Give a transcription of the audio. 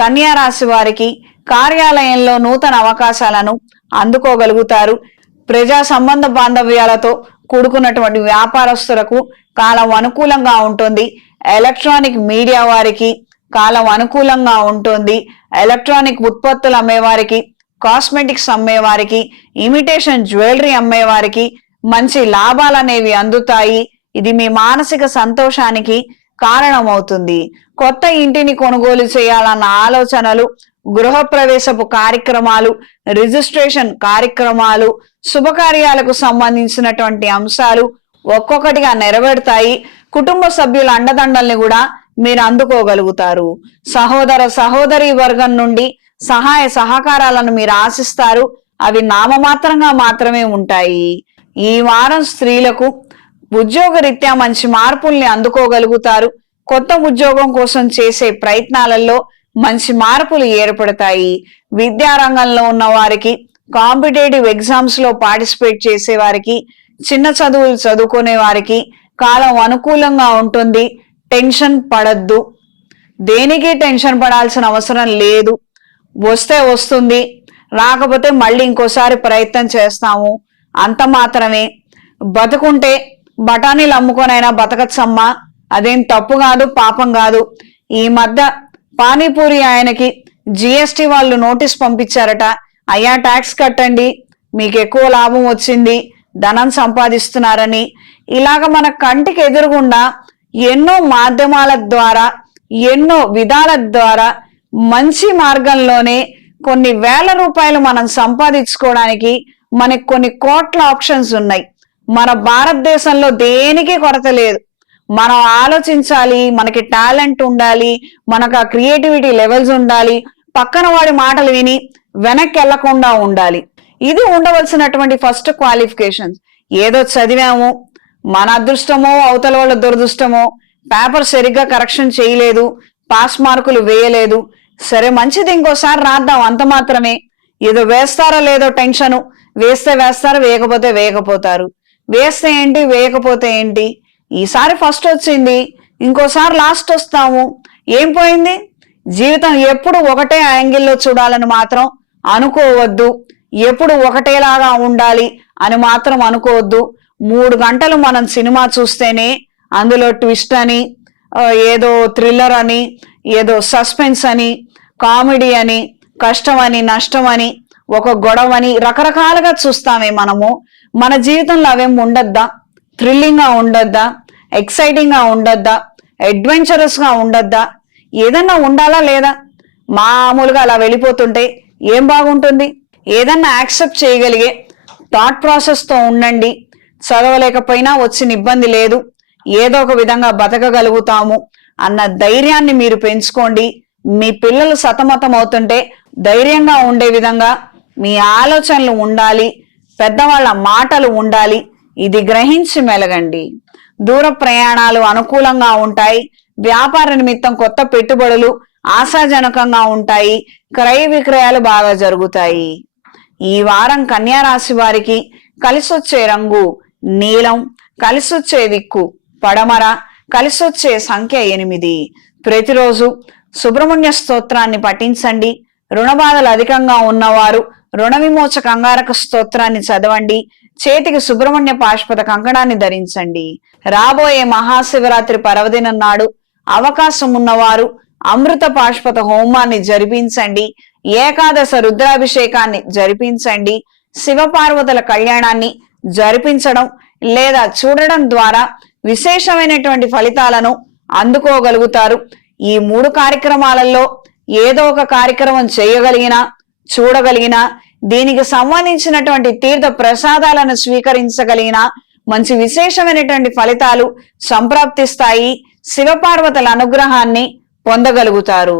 కన్యా రాశి వారికి కార్యాలయంలో నూతన అవకాశాలను అందుకోగలుగుతారు. ప్రజా సంబంధ బాంధవ్యాలతో కూడుకున్నటువంటి వ్యాపారస్తులకు కాలం అనుకూలంగా ఉంటుంది. ఎలక్ట్రానిక్ మీడియా వారికి కాలం అనుకూలంగా ఉంటుంది. ఎలక్ట్రానిక్ ఉత్పత్తులు అమ్మేవారికి కాస్మెటిక్స్ అమ్మేవారికి ఇమిటేషన్ జ్యువెలరీ అమ్మేవారికి మంచి లాభాలు అనేవి అందుతాయి. ఇది మీ మానసిక సంతోషానికి కారణమవుతుంది. కొత్త ఇంటిని కొనుగోలు చేయాలన్న ఆలోచనలు గృహప్రవేశపు కార్యక్రమాలు రిజిస్ట్రేషన్ కార్యక్రమాలు శుభకార్యాలకు సంబంధించినటువంటి అంశాలు ఒక్కొక్కటిగా నెరవేరుతాయి. కుటుంబ సభ్యుల అండదండల్ని కూడా మీరు అందుకోగలుగుతారు. సహోదర సహోదరి వర్గం నుండి సహాయ సహకారాలను మీరు ఆశిస్తారు. అవి నామమాత్రంగా మాత్రమే ఉంటాయి. ఈ వారం స్త్రీలకు ఉద్యోగరీత్యా మంచి మార్పుల్ని అందుకోగలుగుతారు. కొత్త ఉద్యోగం కోసం చేసే ప్రయత్నాలలో మంచి మార్పులు ఏర్పడతాయి. విద్యారంగంలో ఉన్న వారికి కాంపిటేటివ్ ఎగ్జామ్స్లో పార్టిసిపేట్ చేసే వారికి చిన్న చదువులు చదువుకునే వారికి కాలం అనుకూలంగా ఉంటుంది. టెన్షన్ పడద్దు. దేనికి టెన్షన్ పడాల్సిన అవసరం లేదు. వస్తే వస్తుంది. రాకపోతే మళ్ళీ ఇంకోసారి ప్రయత్నం చేస్తాము. అంత మాత్రమే. బతుకుంటే బఠానీలు అమ్ముకొనైనా బతకచ్చమ్మా. అదేం తప్పు కాదు పాపం కాదు. ఈ మధ్య పానీపూరి ఆయనకి జిఎస్టి వాళ్ళు నోటీస్ పంపించారట. అయ్యా ట్యాక్స్ కట్టండి. మీకు ఎక్కువ లాభం వచ్చింది. ధనం సంపాదిస్తున్నారని. ఇలాగ మన కంటికి ఎదురుగుండా ఎన్నో మాధ్యమాల ద్వారా ఎన్నో విధాల ద్వారా మంచి మార్గంలోనే కొన్ని వేల రూపాయలు మనం సంపాదించుకోవడానికి మనకి కొన్ని కోట్ల ఆప్షన్స్ ఉన్నాయి. మన భారతదేశంలో దేనికి కొరత లేదు. మనం ఆలోచించాలి మనకి టాలెంట్ ఉండాలి మనకు ఆ క్రియేటివిటీ లెవెల్స్ ఉండాలి పక్కన వాడి మాటలు విని వెనక్కి వెళ్ళకుండా ఉండాలి. ఇది ఉండవలసినటువంటి ఫస్ట్ క్వాలిఫికేషన్స్. ఏదో చదివాము మన అదృష్టమో అవతల వాళ్ళ దురదృష్టమో పేపర్ సరిగ్గా కరెక్షన్ చేయలేదు పాస్ మార్కులు వేయలేదు. సరే మంచిది ఇంకోసారి రాద్దాం అంత మాత్రమే. ఏదో వేస్తారో లేదో టెన్షను వేస్తే వేస్తారు వేయకపోతే వేయకపోతారు. వేస్తే ఏంటి వేయకపోతే ఏంటి? ఈసారి ఫస్ట్ వచ్చింది ఇంకోసారి లాస్ట్ వస్తాము. ఏం పోయింది? జీవితం ఎప్పుడు ఒకటే యాంగిల్లో చూడాలని మాత్రం అనుకోవద్దు. ఎప్పుడు ఒకటేలాగా ఉండాలి అని మాత్రం అనుకోవద్దు. మూడు గంటలు మనం సినిమా చూస్తేనే అందులో ట్విస్ట్ అని ఏదో థ్రిల్లర్ అని ఏదో సస్పెన్స్ అని కామెడీ అని కష్టం అని నష్టం అని ఒక గొడవ అని రకరకాలుగా చూస్తామే మనము. మన జీవితంలో అవేం ఉండద్దా? థ్రిల్లింగ్గా ఉండొద్దా? ఉండద్దా ఉండొద్దా? అడ్వెంచరస్గా ఉండద్దా? ఉండద్దా ఏదన్నా ఉండాలా లేదా? మామూలుగా అలా వెళ్ళిపోతుంటే ఏం బాగుంటుంది? ఏదన్నా యాక్సెప్ట్ చేయగలిగే థాట్ ప్రాసెస్తో ఉండండి. చదవలేకపోయినా వచ్చిన ఇబ్బంది లేదు. ఏదో ఒక విధంగా బతకగలుగుతాము అన్న ధైర్యాన్ని మీరు పెంచుకోండి. మీ పిల్లలు సతమతం అవుతుంటే ధైర్యంగా ఉండే విధంగా మీ ఆలోచనలు ఉండాలి. పెద్దవాళ్ళ మాటలు ఉండాలి. ఇది గ్రహించి మెలగండి. దూర ప్రయాణాలు అనుకూలంగా ఉంటాయి. వ్యాపార నిమిత్తం కొత్త పెట్టుబడులు ఆశాజనకంగా ఉంటాయి. క్రయ విక్రయాలు బాగా జరుగుతాయి. ఈ వారం కన్యా రాశి వారికి కలిసొచ్చే రంగు నీలం కలిసొచ్చే దిక్కు పడమర కలిసొచ్చే సంఖ్య ఎనిమిది. ప్రతిరోజు సుబ్రహ్మణ్య స్తోత్రాన్ని పఠించండి. రుణబాధలు అధికంగా ఉన్నవారు రుణ విమోచక అంగారక స్తోత్రాన్ని చదవండి. చేతికి సుబ్రహ్మణ్య పాష్పద కంకణాన్ని ధరించండి. రాబోయే మహాశివరాత్రి పర్వదినం నాడు అవకాశం ఉన్నవారు అమృత పాష్పత హోమాన్ని జరిపించండి. ఏకాదశ రుద్రాభిషేకాన్ని జరిపించండి. శివపార్వతుల కళ్యాణాన్ని జరిపించడం లేదా చూడడం ద్వారా విశేషమైనటువంటి ఫలితాలను అందుకోగలుగుతారు. ఈ మూడు కార్యక్రమాలలో ఏదో ఒక కార్యక్రమం చేయగలిగినా చూడగలిగిన దీనికి సంబంధించినటువంటి తీర్థ ప్రసాదాలను స్వీకరించగలిగిన మంచి విశేషమైనటువంటి ఫలితాలు సంప్రాప్తిస్తాయి. శివపార్వతుల అనుగ్రహాన్ని పొందగలుగుతారు.